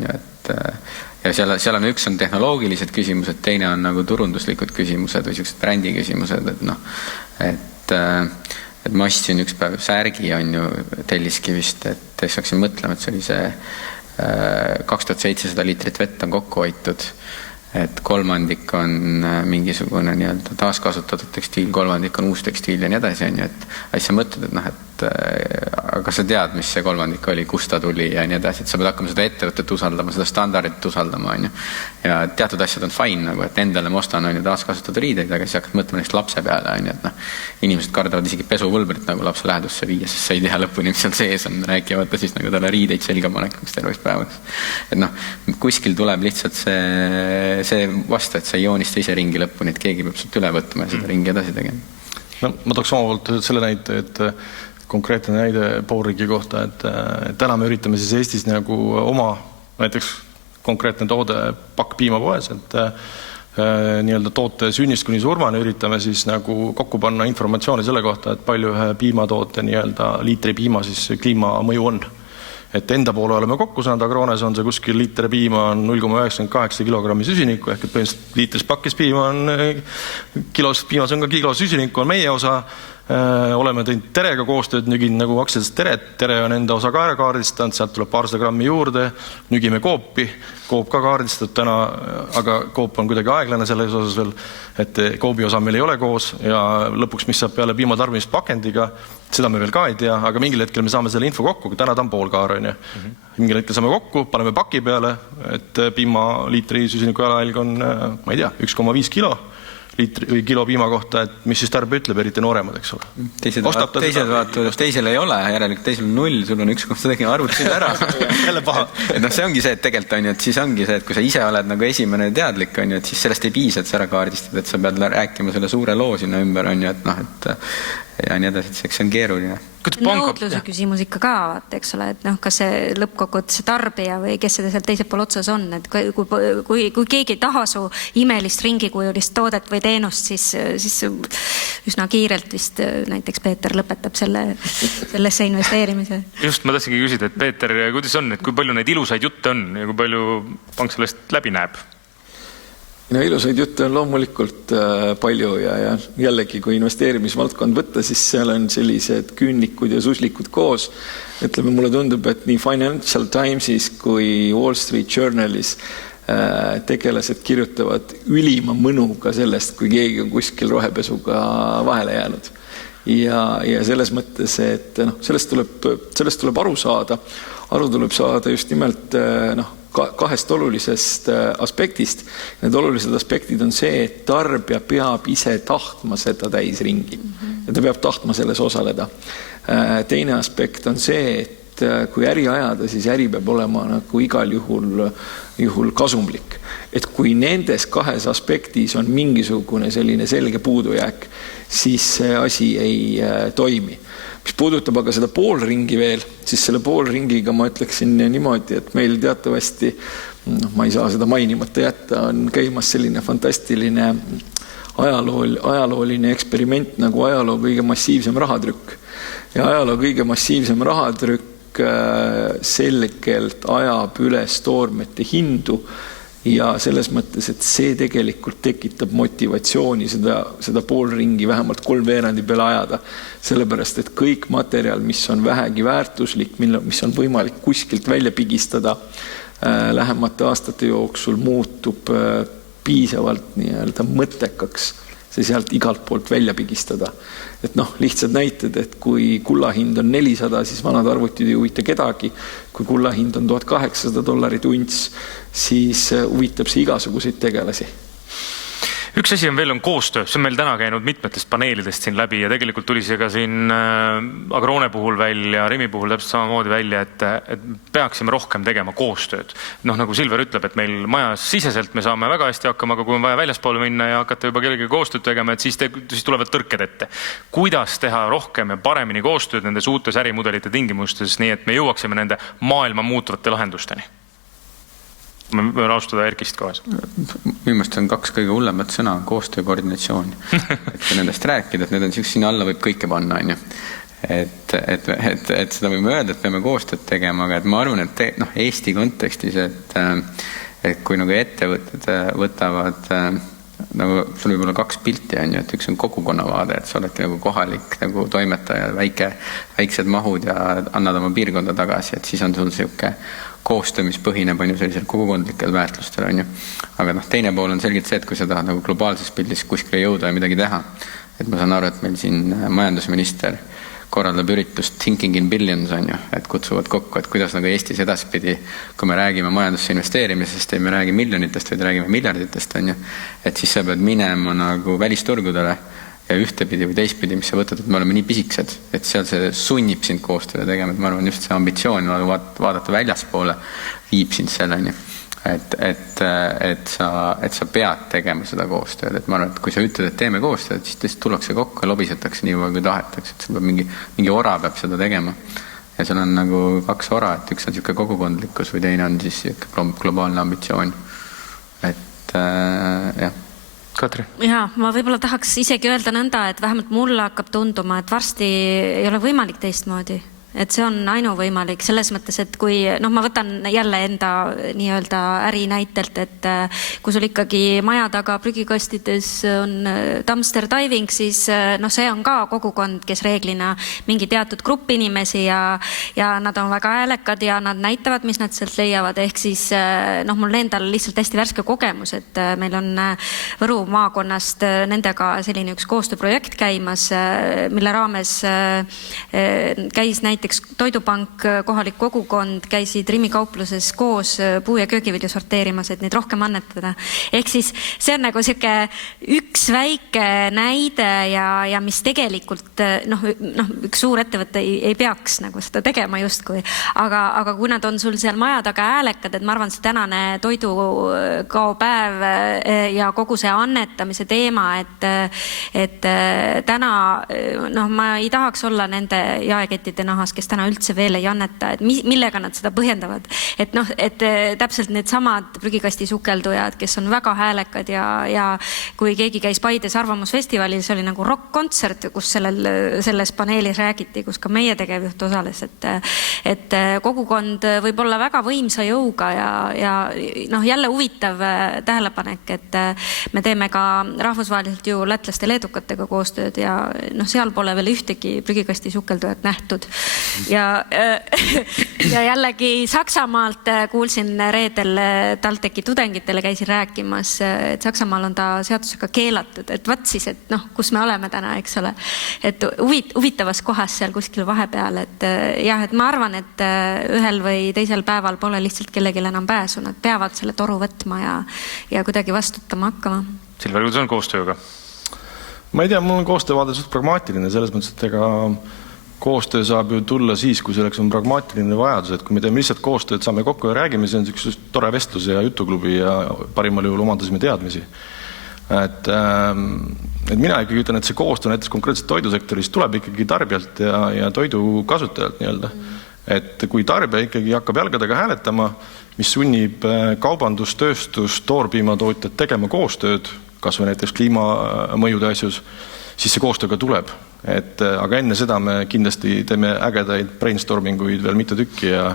ja seal on üks on tehnoloogilised küsimused, teine on turunduslikud küsimused või sellised brändi küsimused, et ma ostsin üks päev särgi Telliskivist, et saaksin mõtlema, et see oli see 2700 liitrit vett on kokku hoitud, et kolmandik on mingisugune taaskasutatud tekstiil, kolmandik on uus tekstiil ja nii edasi, et sa mõtled, et aga sa tead, mis see kolmandik oli, kust ta tuli ja nii edasi, et sa pead hakkama seda ettevõtet usaldama, seda standardit usaldama, ja teatud asjad on fine, et endale ma ostan taaskasutatud riideid, aga siis hakkad mõtlema neist lapse peale, et inimesed kardavad isegi pesuvõlbrit lapse lähedusse viia, sest sa ei tea lõpuni, mis seal sees on, rääkimata siis talle riideid selga panekuks terveks päevaks. Et kuskil tuleb lihtsalt see vastu, et sa ei joonista ise ringi lõpuni, et keegi peab sult üle võtma ja seda ringi edasi tegema. Ma tooks oma poolt selle näite, et konkreetne näide poolringi kohta, et täna me üritame siis Eestis oma näiteks konkreetne toode pakk piimapoes, et toote sünnist kuni surmani üritame siis kokku panna informatsiooni selle kohta, et palju ühe piimatoote liitri piima siis kliimamõju on. Et enda poole oleme kokku saanud, Agroones on see kuskil liiter piima on 0,98 kilogrammi süsinikku, ehk et põhimõtteliselt liitris pakkis piima on kilos piimas on ka kilo süsinikku, on meie osa. Oleme teinud Terega koostööd, nügin aktsiates Tere on enda osa ka ära kaardistanud, sealt tuleb 200 grammi juurde, nügime Coopi, Coop ka kaardistatud täna, aga Coop on kuidagi aeglane selles osas veel, et Coopi osa meil ei ole koos ja lõpuks, mis saab peale piima tarbimist pakendiga, seda me veel ka ei tea, aga mingil hetkel me saame selle info kokku, täna ta on poolkaar, mingil hetkel saame kokku, paneme paki peale, et piima liitri süsiniku jalajälg on, ma ei tea, 1,5 kilo või kilo piima kohta, et mis siis tarbija ütleb, eriti nooremad, eks ole. Teised vaatavad, teisel ei ole, järelikult teisel on 0, sul on 1, sa tegid arvutasid ära. Jälle paha. See ongi see, et tegelikult on, et siis ongi see, et kui sa ise oled esimene teadlik, et siis sellest ei piisa, et sa ära kaardistad, et sa pead rääkima selle suure loo sinna ümber, et ja nii edasi, et see on keeruline. Nõudluse küsimus ikka ka, eks ole, et kas see lõppkokkuvõttes see tarbija või kes seda seal teisel pool otsas on, et kui keegi ei taha su imelist ringikujulist toodet või teenust, siis üsna kiirelt vist näiteks Peeter lõpetab sellesse investeerimise. Just, ma tahtsingi küsida, et Peeter, kuidas on, et kui palju neid ilusaid jutte on ja kui palju pank sellest läbi näeb? Ilusaid jutte on loomulikult palju ja jällegi, kui investeerimisvaldkond võtta, siis seal on sellised küünnikud ja suslikud koos. Ütleme, mulle tundub, et nii Financial Timesis kui Wall Street Journalis tegelased kirjutavad ülima mõnuga sellest, kui keegi on kuskil rohepesuga vahele jäänud. Ja selles mõttes, et sellest tuleb aru saada. Aru tuleb saada just nimelt kahest olulisest aspektist. Need olulised aspektid on see, et tarbija peab ise tahtma seda täisringi. Ja ta peab tahtma selles osaleda. Teine aspekt on see, et kui äri ajada, siis äri peab olema igal juhul kasumlik. Et kui nendes kahes aspektis on mingisugune selline selge puudujääk, siis see asi ei toimi. Mis puudutab aga seda poolringi veel, siis selle poolringiga ma ütleksin niimoodi, et meil teatavasti, ma ei saa seda mainimata jätta, on käimas selline fantastiline ajalooline eksperiment nagu ajaloo kõige massiivsem rahatrükk. Ja ajaloo kõige massiivsem rahatrükk selgelt ajab üles toormete hindu ja selles mõttes, et see tegelikult tekitab motivatsiooni seda poolringi vähemalt 3/4 peale ajada, sellepärast, et kõik materjal, mis on vähegi väärtuslik, mis on võimalik kuskilt välja pigistada, lähemate aastate jooksul muutub piisavalt nii-öelda mõttekaks see sealt igalt poolt välja pigistada. Et lihtsad näited, et kui kulla hind on 400, siis vanad arvutid ei huvita kedagi. Kui kulla hind on $1800 unts, siis huvitab see igasuguseid tegelasi. Üks asi on veel koostöö, see on meil täna käinud mitmetest paneelidest siin läbi ja tegelikult tuli see ka siin Agrone puhul välja, Rimi puhul täpselt samamoodi välja, et peaksime rohkem tegema koostööd. Nagu Silver ütleb, et meil majas siseselt me saame väga hästi hakkama, aga kui on vaja väljaspoole minna ja hakata juba kellegi koostööd tegema, et siis tulevad tõrked ette. Kuidas teha rohkem ja paremini koostööd nendes uutes ärimudelite tingimustes, nii et me jõuaksime nende maailma muutuvate lahendusteni? Me võime alustada Erkist kohas. Viimast on 2 kõige hullemat sõna, koostöö ja koordinatsioon. Et kui nendest rääkida, et need on sinna alla võib kõike panna, on ju. Et seda võime öelda, et peame koostööd tegema, aga et ma arvan, et Eesti kontekstis, et kui ettevõtted võtavad, sul võib olla 2 pilti, on ju, et üks on kogukonna vaade, et sa oled kohalik toimetaja, väiksed mahud ja annad oma piirkonda tagasi, et siis on sul siuke koostöö, mis põhineb on ju sellisel kogukondlikel väärtustel, on ju. Aga teine pool on selgelt see, et kui sa tahad globaalses pildis kuskile jõuda ja midagi teha, et ma saan aru, et meil siin majandusminister korraldab üritust Thinking in Billions, on ju, et kutsuvad kokku, et kuidas Eestis edaspidi, kui me räägime majandusse investeerimisest, ei me räägi miljonitest, vaid räägime miljarditest, on ju, et siis sa pead minema välisturgudele ja ühtepidi või teistpidi, mis sa võtad, et me oleme nii pisikesed, et seal see sunnib sind koostööle tegema, et ma arvan just see ambitsioon vaadata väljaspoole viib sind selleni, et sa pead tegema seda koostööd, et ma arvan, et kui sa ütled, et teeme koostööd, siis tullakse kokku ja lobisetakse nii kui tahetakse, et mingi ora peab seda tegema ja seal on 2 ora, et üks on siuke kogukondlikkus või teine on siis globaalne ambitsioon, et jah. Katri? Ja, ma võib-olla tahaks isegi öelda nõnda, et vähemalt mulle hakkab tunduma, et varsti ei ole võimalik teistmoodi. Et see on ainuvõimalik selles mõttes, et kui, ma võtan jälle enda nii-öelda äri näitelt, et kui sul ikkagi maja taga prügikastides on dumpster diving, siis see on ka kogukond, kes reeglina mingi teatud grupp inimesi ja nad on väga häälekad ja nad näitavad, mis nad sealt leiavad. Ehk siis mul endal lihtsalt hästi värske kogemus, et meil on Võru maakonnast nendega selline üks koostööprojekt käimas, mille raames käis näiteks Toidupank, kohalik kogukond käisid Rimi kaupluses koos puu- ja köögivilju sorteerimas, et neid rohkem annetada. Ehk siis see on siuke üks väike näide ja mis tegelikult üks suur ettevõte ei peaks seda tegema justkui. Aga kui nad on sul seal maja taga häälekad, et ma arvan, see tänane toidukaopäev ja kogu see annetamise teema, et täna ma ei tahaks olla nende jaekettide nahas, kes täna üldse veel ei anneta, et millega nad seda põhjendavad. Et täpselt need samad prügikasti sukeldujad, kes on väga häälekad ja kui keegi käis Paides arvamusfestivalil, see oli rock-kontsert, kus selles paneelis räägiti, kus ka meie tegevjuht osales, et kogukond võib olla väga võimsa jõuga ja jälle huvitav tähelepanek, et me teeme ka rahvusvaheliselt ju lätlaste leedukatega koostööd ja seal pole veel ühtegi prügikasti sukeldujat nähtud. Ja jällegi Saksamaalt kuulsin reedel TalTechi tudengitele käisin rääkimas, et Saksamaal on ta seadusega keelatud, et vaat siis, et kus me oleme täna, eks ole. Et huvitavas kohas seal kuskil vahepeal, et jah, et ma arvan, et ühel või teisel päeval pole lihtsalt kellelgi enam pääsu, nad peavad selle toru võtma ja kuidagi vastutama hakkama. Silver, kuidas on koostööga? Ma ei tea, mul on koostöövaade suht pragmaatiline selles mõttes, et ega koostöö saab ju tulla siis, kui selleks on pragmaatiline vajadus, et kui me teeme lihtsalt koostööd, saame kokku ja räägime, see on üks tore vestlus ja jutuklubi ja parimal juhul omandasime teadmisi. Et mina ikkagi ütlen, et see koostöö näiteks konkreetselt toidusektoris tuleb ikkagi tarbijalt ja toidu kasutajalt nii-öelda. Et kui tarbija ikkagi hakkab jalgadega hääletama, mis sunnib kaubandus, tööstus, toorpiimatootjad tegema koostööd, kas või näiteks kliimamõjude asjus, siis see koostööga tuleb. Aga enne seda me kindlasti teeme ägedaid brainstorminguid veel mitu tükki ja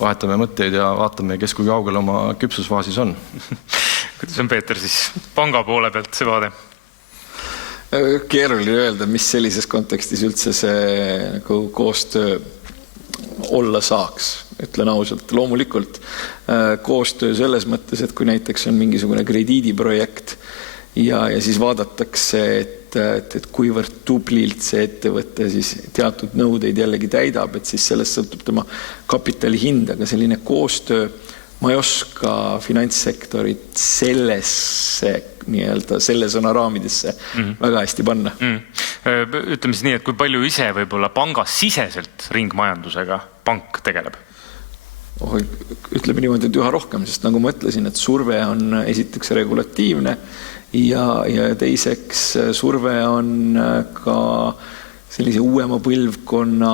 vahetame mõtteid ja vaatame, kes kui kaugel oma küpsusfaasis on. Kuidas on, Peeter, siis panga poole pealt see vaade? Keeruline öelda, mis sellises kontekstis üldse see nagu koostöö olla saaks, ütlen ausalt. Loomulikult koostöö selles mõttes, et kui näiteks on mingisugune krediidiprojekt ja siis vaadatakse, et kuivõrd tublilt see ettevõte siis teatud nõudeid jällegi täidab, et siis sellest sõltub tema kapitali hind, aga selline koostöö, ma ei oska finantssektorit selle sõna raamidesse väga hästi panna. Ütleme siis nii, et kui palju ise võib-olla pangasiseselt ringmajandusega pank tegeleb? Ütleme niimoodi, et üha rohkem, sest nagu ma ütlesin, et surve on esiteks regulatiivne ja teiseks surve on ka sellise uuema põlvkonna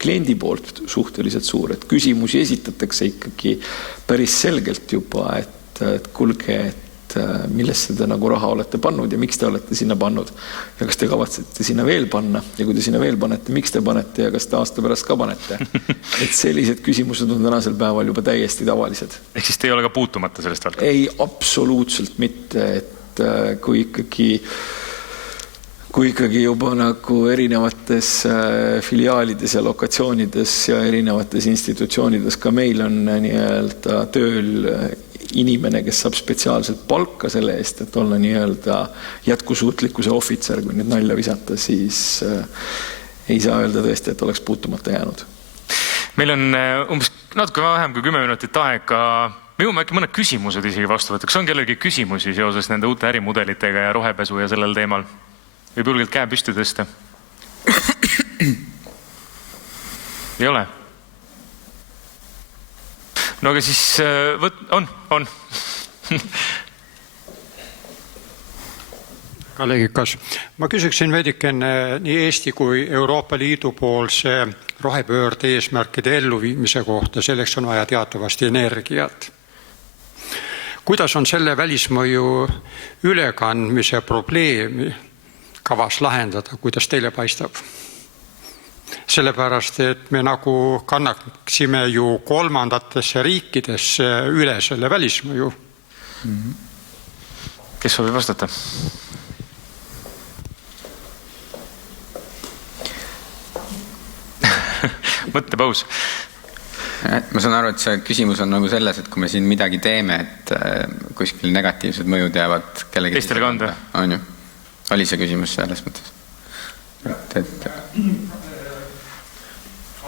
kliendi poolt suhteliselt suur, et küsimusi esitatakse ikkagi päris selgelt juba, et kuulge, et millesse te nagu raha olete pannud ja miks te olete sinna pannud ja kas te kavatsete sinna veel panna ja kui te sinna veel panete, miks te panete ja kas te aasta pärast ka panete. Et sellised küsimused on tänasel päeval juba täiesti tavalised. Ehk siis te ei ole ka puutumata sellest valdkonda? Ei, absoluutselt mitte, et kui ikkagi juba nagu erinevates filiaalides ja lokatsioonides ja erinevates institutsioonides ka meil on nii-öelda tööl inimene, kes saab spetsiaalselt palka selle eest, et olla nii-öelda jätkusuutlikkuse ohvitser, kui nüüd nalja visata, siis ei saa öelda tõesti, et oleks puutumata jäänud. Meil on umbes natuke vähem kui 10 minutit aega. Me jõuame äkki mõned küsimused isegi vastu võtta. Kas on kellelgi küsimusi seoses nende uute ärimudelitega ja rohepesu ja sellel teemal? Võib julgelt käe püsti tõsta? Ei ole? No aga siis on. Kolleegikas, ma küsiksin veidikene nii Eesti kui Euroopa Liidu poolse rohepöörde eesmärkide elluviimise kohta, selleks on vaja teatavasti energiat. Kuidas on selle välismõju ülekandmise probleemi kavas lahendada, kuidas teile paistab? Sellepärast, et me nagu kannaksime ju kolmandatesse riikidesse üle selle välismõju. Kes soovib vastata? Mõttepaus. Ma saan aru, et see küsimus on nagu selles, et kui me siin midagi teeme, et kuskil negatiivsed mõjud jäävad kellegi teistele kanda. On ju? Oli see küsimus selles mõttes?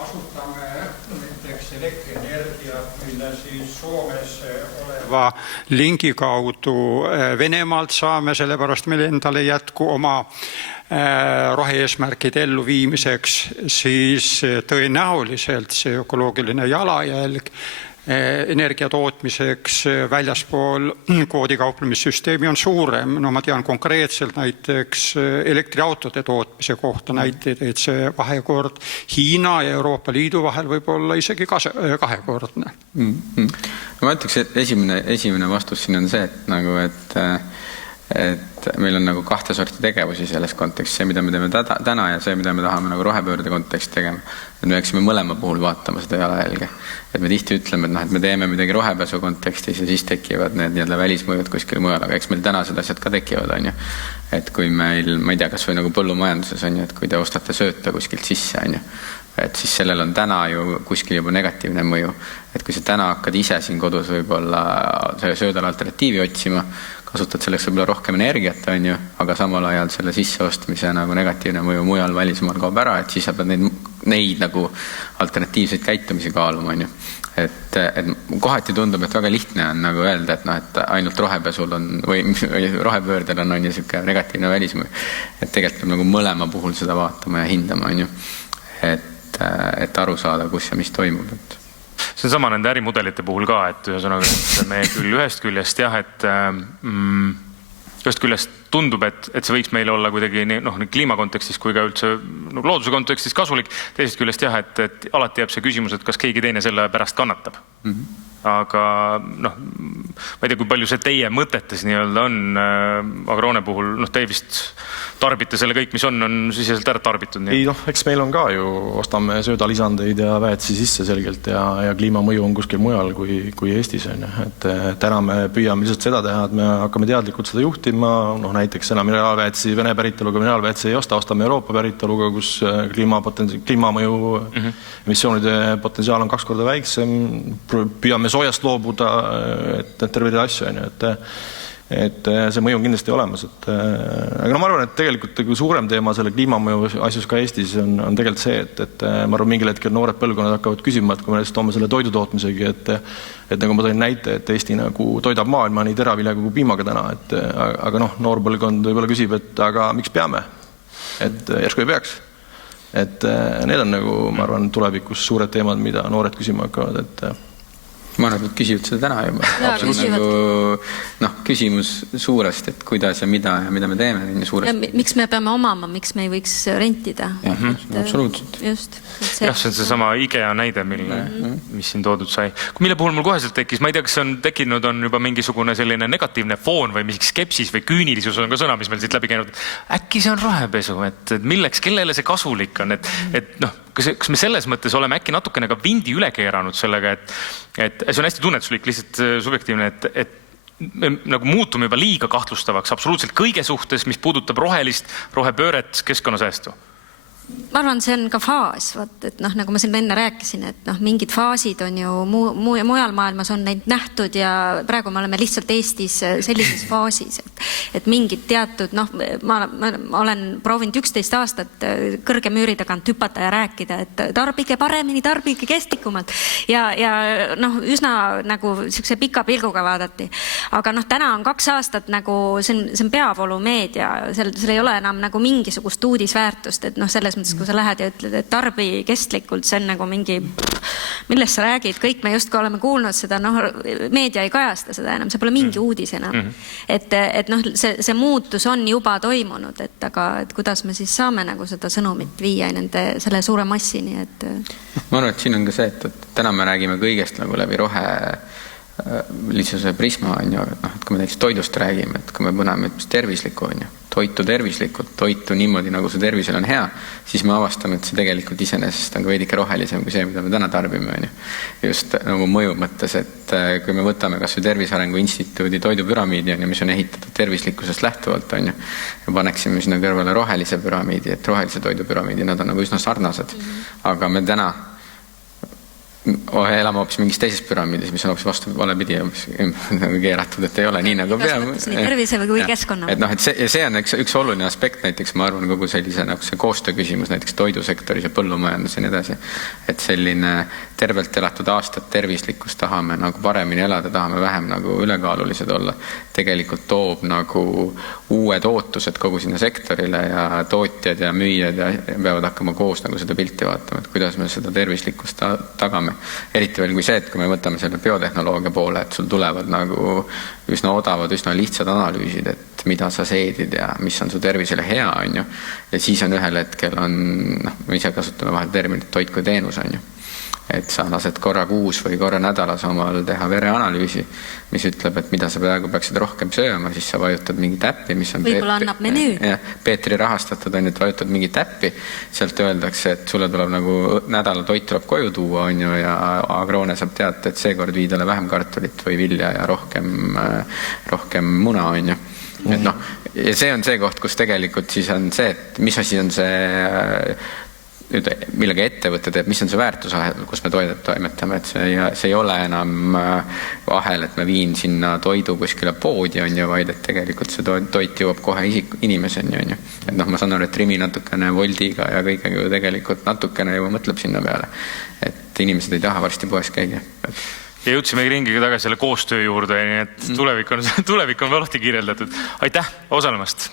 Kasutame näiteks elektrienergiat, mille siis Soomes oleva lingi kaudu Venemaalt saame, sellepärast meil endale jätku oma rohe-eesmärkide elluviimiseks, siis tõenäoliselt see ökoloogiline jalajälg energia tootmiseks väljaspool koodikauplemissüsteemi on suurem. No ma tean konkreetselt näiteks elektriautode tootmise kohta näiteid, et see vahekord Hiina ja Euroopa Liidu vahel võib olla isegi kahekordne. Ma ütleks, et esimene vastus siin on see, et meil on nagu kahte sorti tegevusi selles kontekstis, see, mida me teeme täna ja see, mida me tahame nagu rohepöörde kontekst tegema. Et me peaksime mõlema puhul vaatama seda jalajälge. Et me tihti ütleme, et me teeme midagi rohepesu kontekstis ja siis tekivad need nii-öelda välismõjud kuskil mujal, aga eks meil tänased asjad ka tekivad, on ju. Et kui meil, ma ei tea, kas või nagu põllumajanduses on ju, et kui te ostate sööta kuskilt sisse, on ju, et siis sellel on täna ju kuskil juba negatiivne mõju. Et kui sa täna hakkad ise siin kodus võib-olla söödale alternatiivi otsima, kasutad selleks võib-olla rohkem energiat, on ju, aga samal ajal selle sisseostmise nagu negatiivne mõju mujal välismaal kaob ära, et siis sa pead neid nagu alternatiivseid käitumisi kaaluma, on ju. Et kohati tundub, et väga lihtne on nagu öelda, et ainult rohepesul on või rohepöördel on ju selline negatiivne välismõju. Et tegelikult peab nagu mõlema puhul seda vaatama ja hindama, on ju. Et aru saada, kus ja mis toimub. See on sama nende ärimudelite puhul ka, et ühesõnaga, et me küll ühest küljest jah, et ühest küljest tundub, et see võiks meile olla kuidagi nii kliimakontekstis kui ka üldse looduse kontekstis kasulik. Teisest küljest jah, et alati jääb see küsimus, et kas keegi teine selle pärast kannatab. Aga ma ei tea, kui palju see teie mõtetes nii-öelda on Agrone puhul, te vist tarbite selle kõik, mis on siseselt ära tarbitud. Ei noh, eks meil on ka ju, ostame söödalisandeid ja väetisi sisse selgelt ja kliimamõju on kuskil mujal kui Eestis on. Et täna me püüame lihtsalt seda teha, et me hakkame teadlikult seda juhtima, noh näiteks enam mineraalväetisi, Vene päritoluga mineraalväetisi ei osta, ostame Euroopa päritoluga, kus kliimamõju emissioonide potentsiaal on 2 korda väiksem, püüame soojast loobuda, et terve asju on ju, et see mõju on kindlasti olemas. Aga no ma arvan, et tegelikult suurem teema selle kliimamõju asjus ka Eestis on tegelikult see, et ma arvan, mingil hetkel noored põlvkonnad hakkavad küsima, et kui me toome selle toidutootmisegi, et nagu ma tõin näite, et Eesti nagu toidab maailma nii teraviljaga kui piimaga täna, aga noh, noor põlvkond võib-olla küsib, et aga miks peame? Et järsku ei peaks. Et need on nagu, ma arvan, tulevikus suured teemad, mida noored küsima hakkavad, et ma arvan, et küsivad seda täna juba. Nagu, küsimus suurest, et kuidas ja mida me teeme. Miks me peame omama, miks me ei võiks rentida? Absoluutselt. Just. See on seesama IKEA näide, mis siin toodud sai. Mille puhul mul koheselt tekkis, ma ei tea, kas on tekkinud on juba mingisugune selline negatiivne foon või mingi skepsis või küünilisus on ka sõna, mis meil siit läbi käinud. Äkki see on rahepesu, et milleks, kellele see kasulik on, et noh, kas me selles mõttes oleme äkki natukene ka vindi üle keeranud sellega, et see on hästi tunnetuslik, lihtsalt subjektiivne, et me nagu muutume juba liiga kahtlustavaks absoluutselt kõige suhtes, mis puudutab rohelist, rohepööret, keskkonnasäästu. Ma arvan, see on ka faas, et nagu ma siin enne rääkisin, et mingid faasid on ju mujal maailmas on neid nähtud ja praegu me oleme lihtsalt Eestis sellises faasis, et mingid teatud, ma olen proovinud 11 aastat kõrge müüri tagant hüpata ja rääkida, et tarbige paremini, tarbige kestlikumalt ja üsna nagu siukse pika pilguga vaadati. Aga täna on 2 aastat nagu see on peavoolumeedia, seal ei ole enam nagu mingisugust uudisväärtust, et selles mõttes, kui sa lähed ja ütled, et tarbi kestlikult, see on nagu mingi, millest sa räägid, kõik me justkui oleme kuulnud seda, meedia ei kajasta seda enam, see pole mingi uudis enam. Et see muutus on juba toimunud, aga kuidas me siis saame nagu seda sõnumit viia selle suure massini, et... Ma arvan, et siin on ka see, et täna me räägime kõigest nagu läbi lihtsuse prisma on ju, et kui me näiteks toidust räägime, et kui me põneme tervislikku on ju, toitu tervislikult, toitu niimoodi, nagu see tervisel on hea, siis me avastame, et see tegelikult iseenesest on ka veidike rohelisem kui see, mida me täna tarbime on ju. Just nagu mõju mõttes, et kui me võtame kas või Tervise Arengu Instituudi toidupüramiidi on ju, mis on ehitatud tervislikkusest lähtuvalt on ju, ja paneksime sinna kõrvale rohelise püramiidi, et rohelise toidupüramiidi, nad on nagu üsna sarnased, aga me täna elame hoopis mingis teises püramiidis, mis on hoopis vastu valepidi keeratud, et ei ole nii nagu peame. Tervise või keskkonna. Et see on üks oluline aspekt näiteks, ma arvan, kogu sellise nagu see koostöö küsimus näiteks toidusektoris ja põllumajandus ja nii edasi. Et selline tervelt elatud aastat tervislikkust tahame nagu paremini elada, tahame vähem nagu ülekaalulised olla. Tegelikult toob nagu uued ootused kogu sinna sektorile ja tootjad ja müüjad peavad hakkama koos nagu seda pilti vaatama, et kuidas me seda tervislikkust tagame. Eriti veel kui see, et kui me võtame selle biotehnoloogia poole, et sul tulevad nagu üsna odavad, üsna lihtsad analüüsid, et mida sa seedid ja mis on su tervisele hea, on ju. Ja siis on ühel hetkel on, me ise kasutame vahel terminit toit kui teenus, on ju. Et sa lased korra kuus või korra nädalas omal teha vereanalüüsi, mis ütleb, et mida sa praegu peaksid rohkem sööma, siis sa vajutad mingi täppi, mis on võib-olla annab menüü. Peetri rahastatud on, et vajutad mingi täppi, sealt öeldakse, et sulle tuleb nagu nädala toit tuleb koju tuua, on ju, ja Agroone saab teada, et seekord viidale vähem kartulit või vilja ja rohkem muna, on ju. Et ja see on see koht, kus tegelikult siis on see, et mis asi on see millega ettevõte teeb, mis on see väärtusahel, kus me toimetame, et see ei ole enam ahel, et me viin sinna toidu kuskile poodi, on ju, vaid et tegelikult see toit jõuab kohe inimeseni, on ju. Et ma saan aru, et Rimi natukene Voldiga ja kõigega tegelikult natukene juba mõtleb sinna peale, et inimesed ei taha varsti poes käia. Ja jõudsime ringiga tagasi selle koostöö juurde, nii et tulevik on valoti kirjeldatud. Aitäh osalemast!